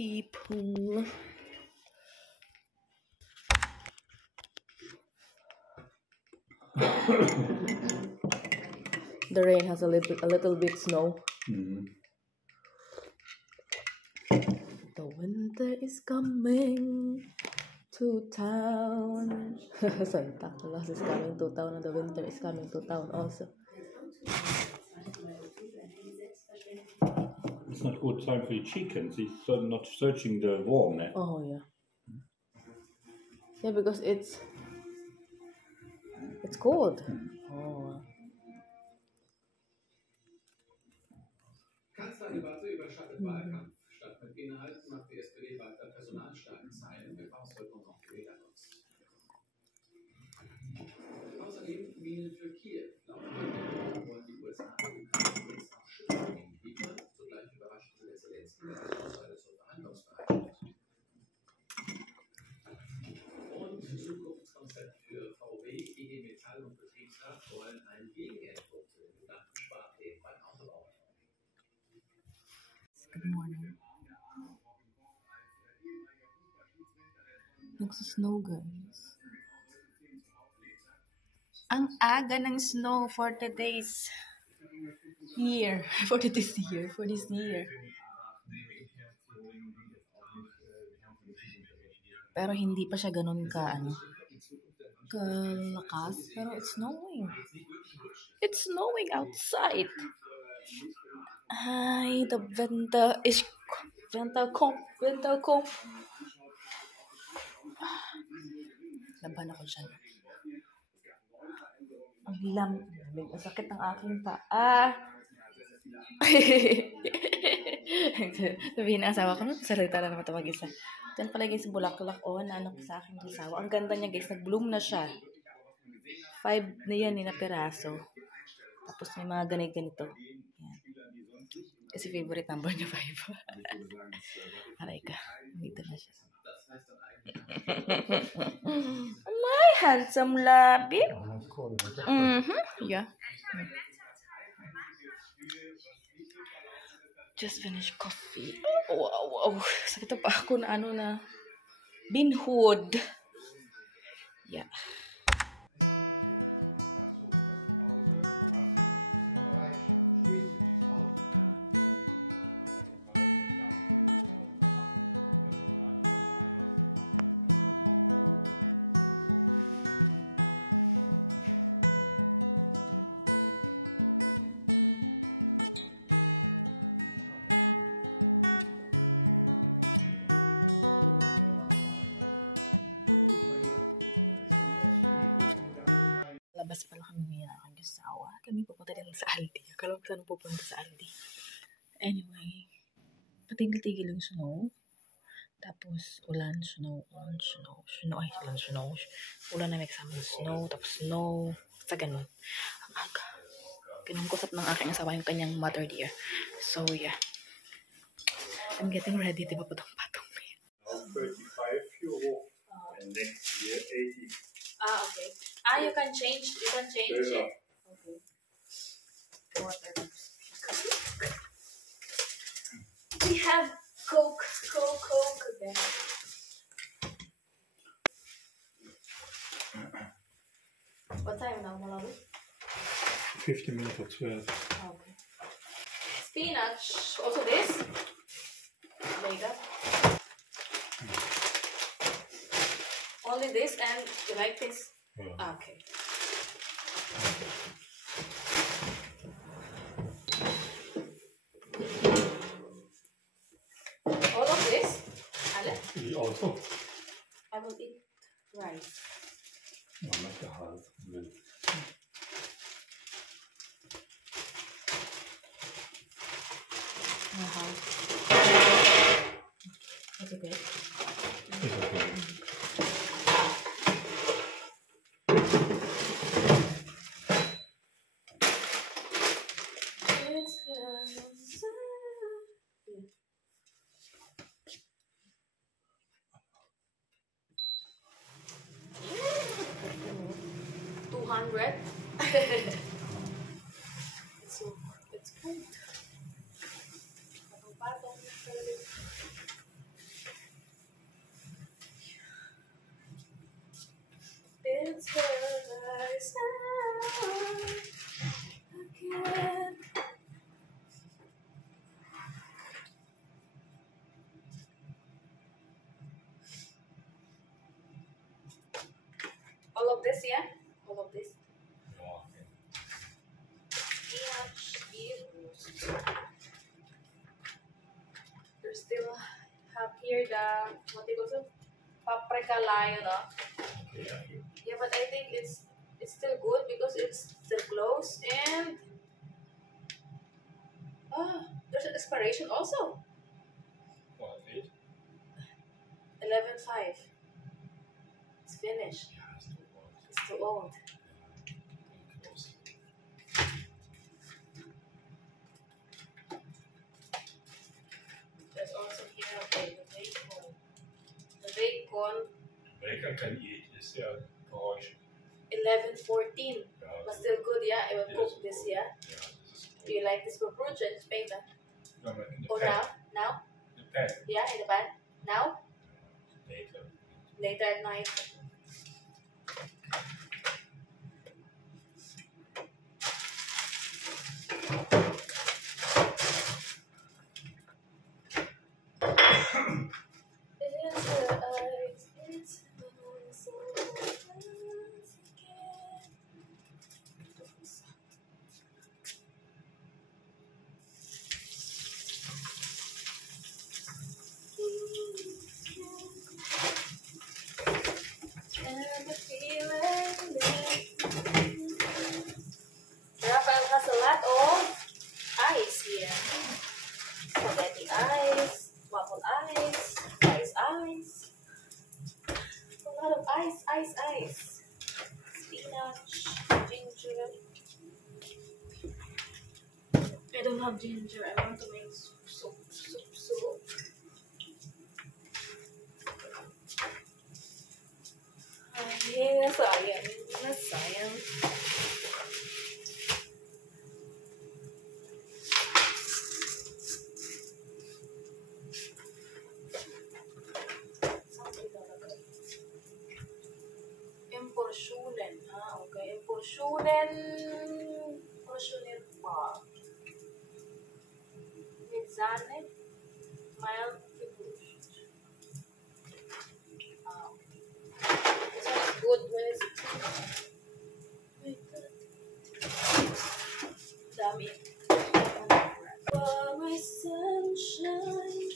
people. The rain has a little bit snow. The winter is coming to town. Santa Claus is coming to town and the winter is coming to town also. It's not a good time for your chickens. It's not searching the warm. Oh yeah. Yeah, because it's cold. Oh. Kanzlerdebatte überschattet Wahlkampf. Statt mit Inhalten macht die SPD weiter Personalschlagzeilen mit Auswirkungen auf die Wählergunst. Außerdem Minen für Kiew. Laut Gründung wollen die USA die Ukraine jetzt auch schützen gegen Hitler. Zugleich überrascht sie der Zelensky mit der Aussage zur Verhandlungsbereitschaft. Und Zukunftskonzept für VW, IG Metall und Betriebsrat wollen einen Gegenentwurf zu den genannten Sparplänen beim Autobau. Good morning. Nagsusnow, guys. Ang aga ng snow for today's year. For this year. Pero hindi pa siya ganun kalakas. Pero it's snowing. It's snowing outside. Ay, the winter come. Laban ako dyan. Ang lamig. Ang sakit ng aking paa. Sabihin ng asawa ko, salita na naman ito mag-isa. Diyan pala guys, bulaklak o naanok sa aking asawa. Ang ganda niya guys, nag-bloom na siya. 5 na yan na piraso. Tapos may mga ganito. Yan. Kasi favorite number niya 5. Aray ka. Dito na siya. My handsome labi. Yeah. Just finished coffee. Oh, wow. Sakit pa ako na binhood. Yeah. Labas pala kami ng aking asawa. Kami pupunta din sa Aldi. Akala ko saan pupunta sa Aldi. Anyway, patigil-tigil yung snow. Tapos, ulan, snow. Ulan na may kasama ng snow. Tapos, snow. Sa ganun. Ang aga. Kinungkusap ng aking asawa yung kanyang mother dear. So, yeah. I'm getting ready. Diba po itong patong? 35 euro. And next year 80. Okay. You can change it. Okay. Whatever. We have Coke again. What time now, Malawi? 50 minutes or 12. Okay. Spinach. Also this? Mega. Only this and you like this? Yeah. Okay. All of this? Ale? Also. I will eat rice. No, not the half. That's okay. It's okay. It's cold. of this, yeah? All of this. Ja. There's still have here the what they call it? Paprika lime, no? Ja. Yeah, but I think it's still good because it's still close and there's an expiration also. Wat weet? 11.5. It's finished. Ja, is toch wel. It's too old. Close. There's also here okay, the bacon. The bacon Baker can eat is ja Geräusch. 11.14. Ja, But still good, yeah. I will Yes. cook this, yeah. ja, das ist Do you like this for brunch and bacon? Ja, maar in de Or pan. now? Now? De pan. Yeah, in the pan. Now? Later. Later at night. Rafael has a lot of ice here. Spaghetti ice, waffle ice, ice. A lot of ice. Spinach, ginger. I don't have ginger. I want to make soup. Sayang. Portionen. Okay. Portionen pa. Mezzane. Mild gewürscht. This one is good when it's dami. For my sunshine.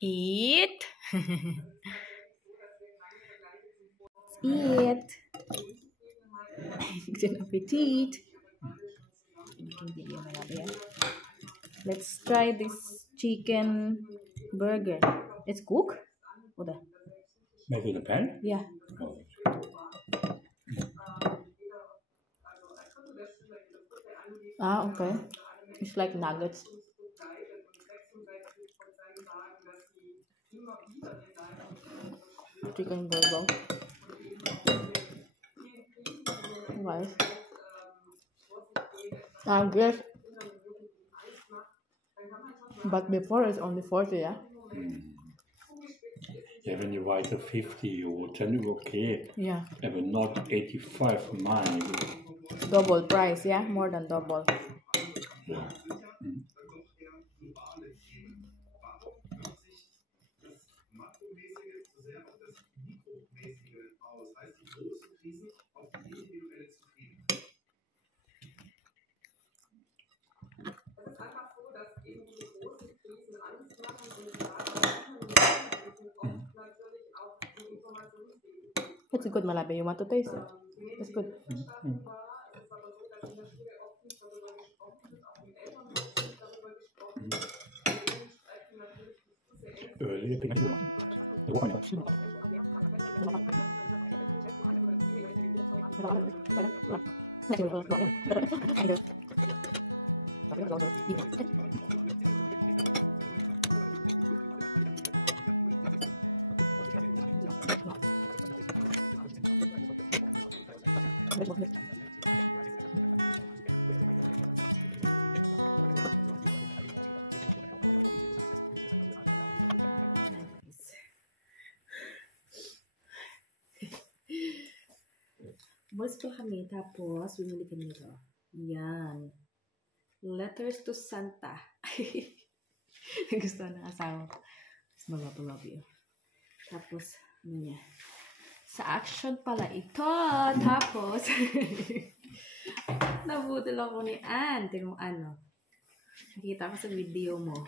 Eat. Eat. Good appetit. Let's try this chicken burger. It's cooked? Udah. Met in de pan? Yeah. Oh. Okay. It's like nuggets. Chicken burger. Nice. I guess. But before it's only 40, yeah? Ja, wenn die weiter 50 Euro, dann okay. Yeah. Aber not 85, meine Güte. Double price, yeah? More than double. Ja. Es ist einfach so, dass eben diese großen Krisen Angst machen und gerade It's good, Malabi. You want to taste it? It's good. Umalis pa kami, tapos bumili kami nito. Yan. Letters to Santa. Gusto ng asawa ko. Love you. Tapos, ano niya? Sa action pala ito. Tapos, nabudol ako ni Ann. Tingnan mo ano. Nakita ko sa video mo.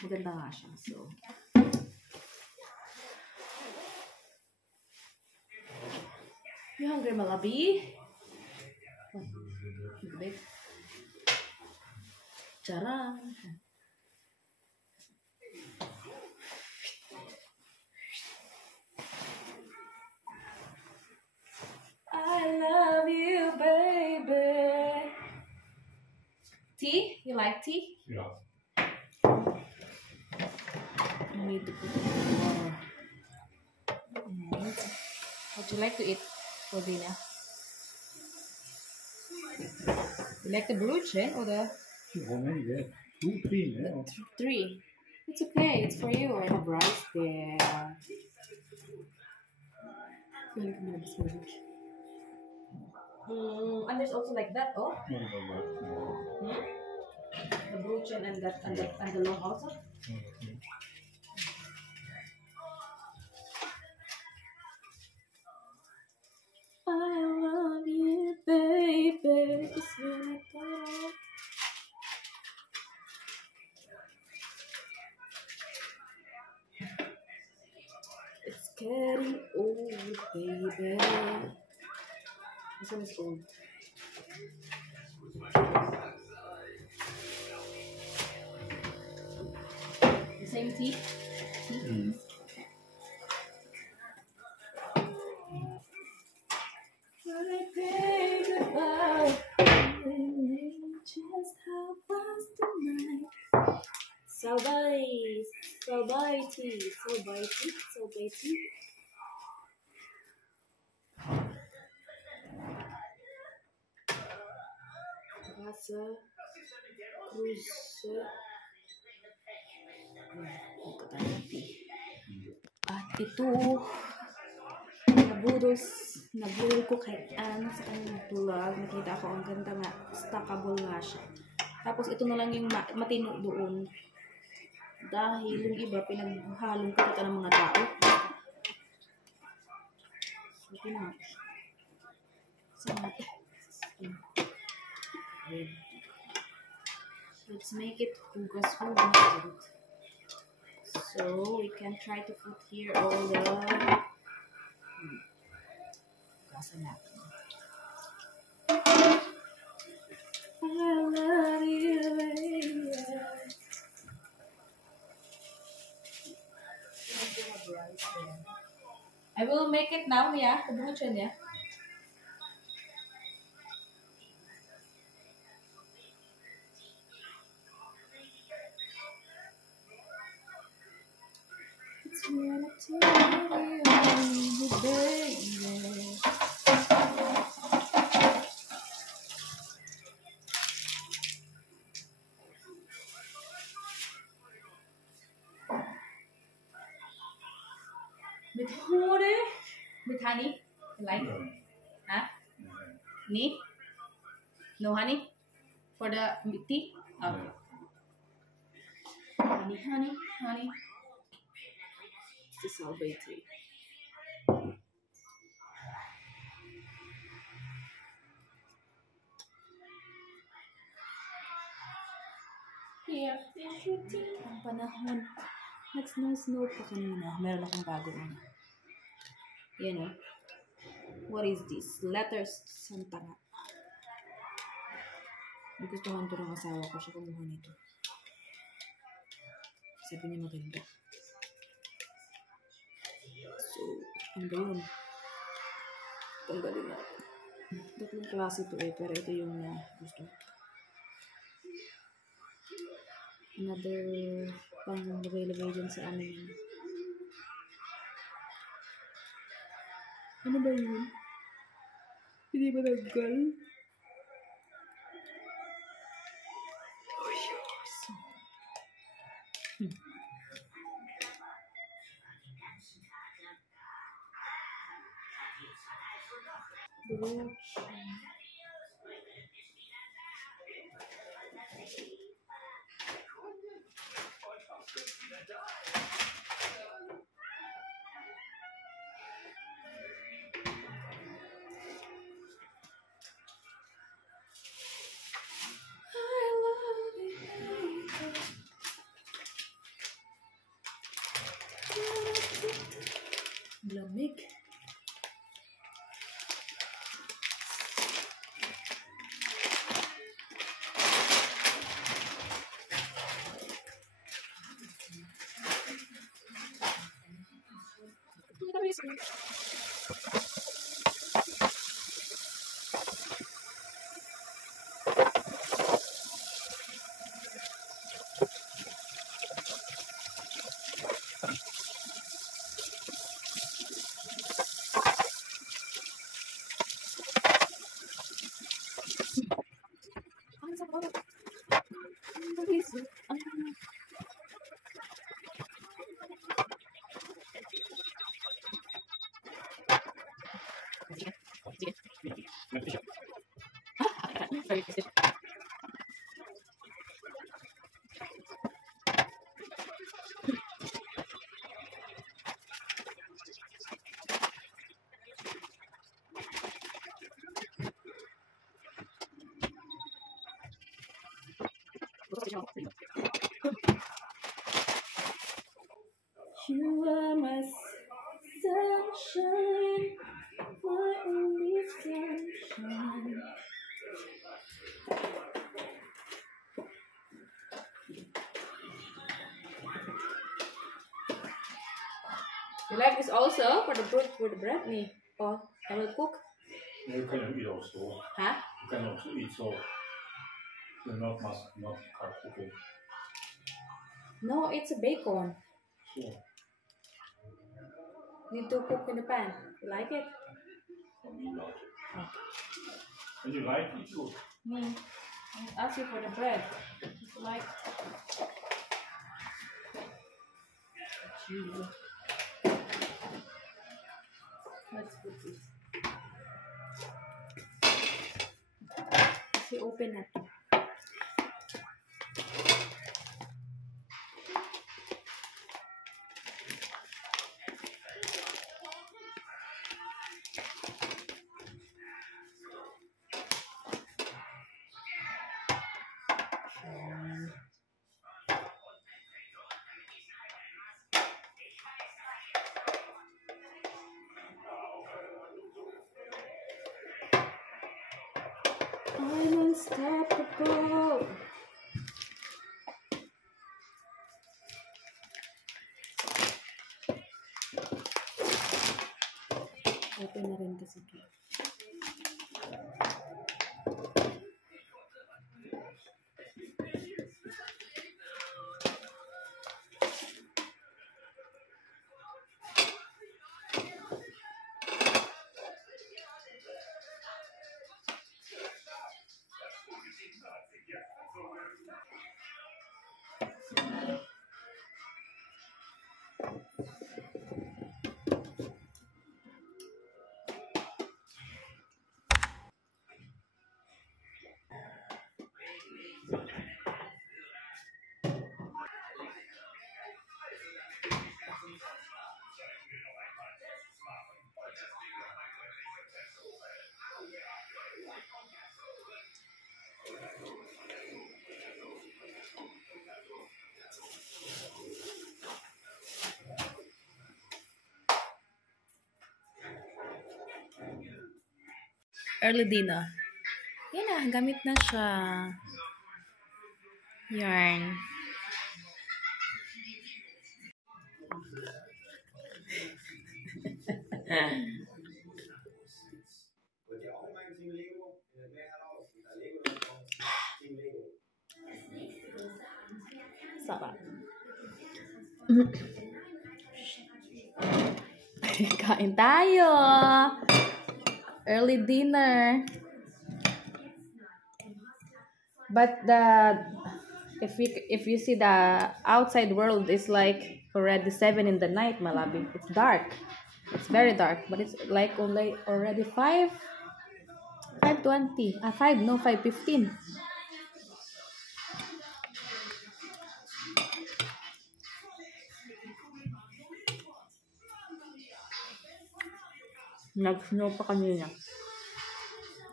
Maganda nga siya. So, you hungry, Malabi? Big. Charang. I love you, baby. Tea? You like tea? Yeah. I need to put more. What do you like to eat for dinner? You like the bruschetta or the How many there? 2, 3, yeah. 3? It's okay. It's for you. I have rice there. And there's also like that. Oh, the bruschetta and that and the long also. I love you, baby. Just when I thought. It's getting old, baby. This one is old. The same tea? I say goodbye. Just how fast the night. Salbay tea. Rasa Cruise. At ito, nabudol ko kay Ann sa kanyang vlog. Nakita ko, ang ganda nga, stackable nga siya. Tapos ito na lang yung matino doon. Dahil yung iba, pinaghalong ko ng mga tao. So, na. Let's make it hugas. So we can try to put here all the hugasan natin. I love you, baby. I will make it now, yeah. Kebuka siya niya. It's when I tell you, baby. With honey? You like? Huh? Need? No honey? For the tea? Okay. Honey. It's the Salbay tea. Here. Ang panahon. Nag-snow pa kanina. Meron akong bago na. Yan o. What is this? Letters Santa nga. Nagustuhan to ng asawa ko. Siya kumuha nito. Sabi niya maganda. So, ano ba yun? Tanggalin natin. Tatlong klase to eh, pero ito yung gusto. Another pang lagay-lagay dyan sa amin. Ano ba yun? Hindi ba naggal? Oh, yes. Lamig. You are my sunshine, my only sunshine. You like this also for the bread, me? Oh, I will cook. You can eat also. Huh? You can also eat so. You not cooking. No, it's a bacon. So. Need to cook in the pan. You like it? We like it. Okay. And you like it too. Me. I ask you for the bread. If you like. Cheese. Let's put this. Let's open it. I'm unstoppable. Open na rin kasi ito. Early dinner. Yan na, gamit na siya. Yarn. Sarap. Kain tayo. Early dinner. But if you see the outside world is like already 7 in the night, Malabi. It's dark. It's very dark, but it's like already 5:20. 5:15. Nag-snow pa kanina.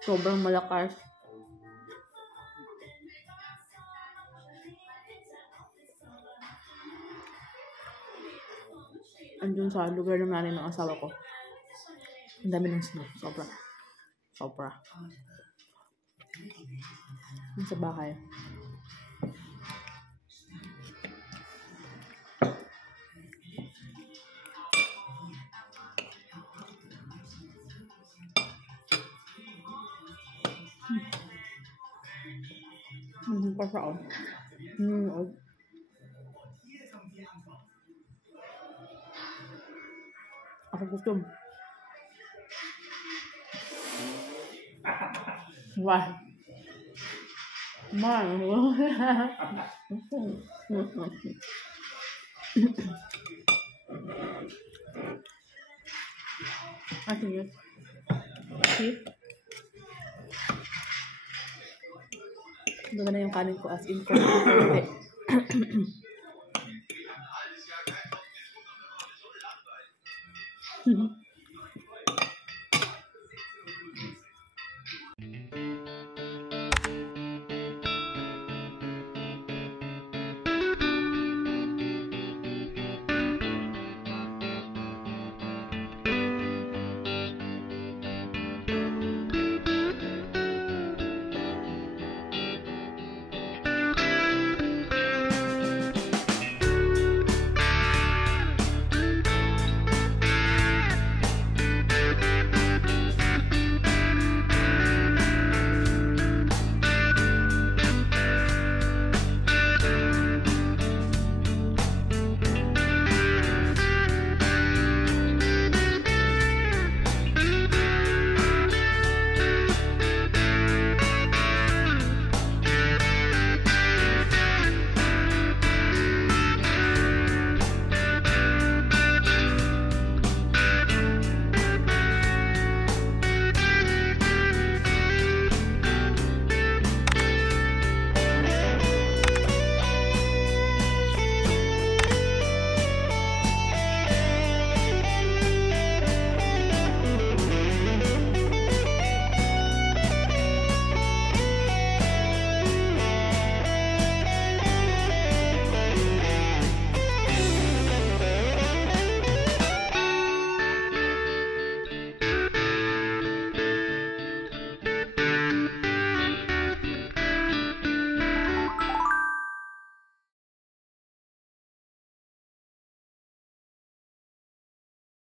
Sobrang malakas. Andun sa lugar namin ng asawa ko. Ang dami ng snow. Sobra. Yung sa bahay. Pasao. Ako gutom. Wah. Man. Ating yun. See? Doon na yung kanin ko as in konti.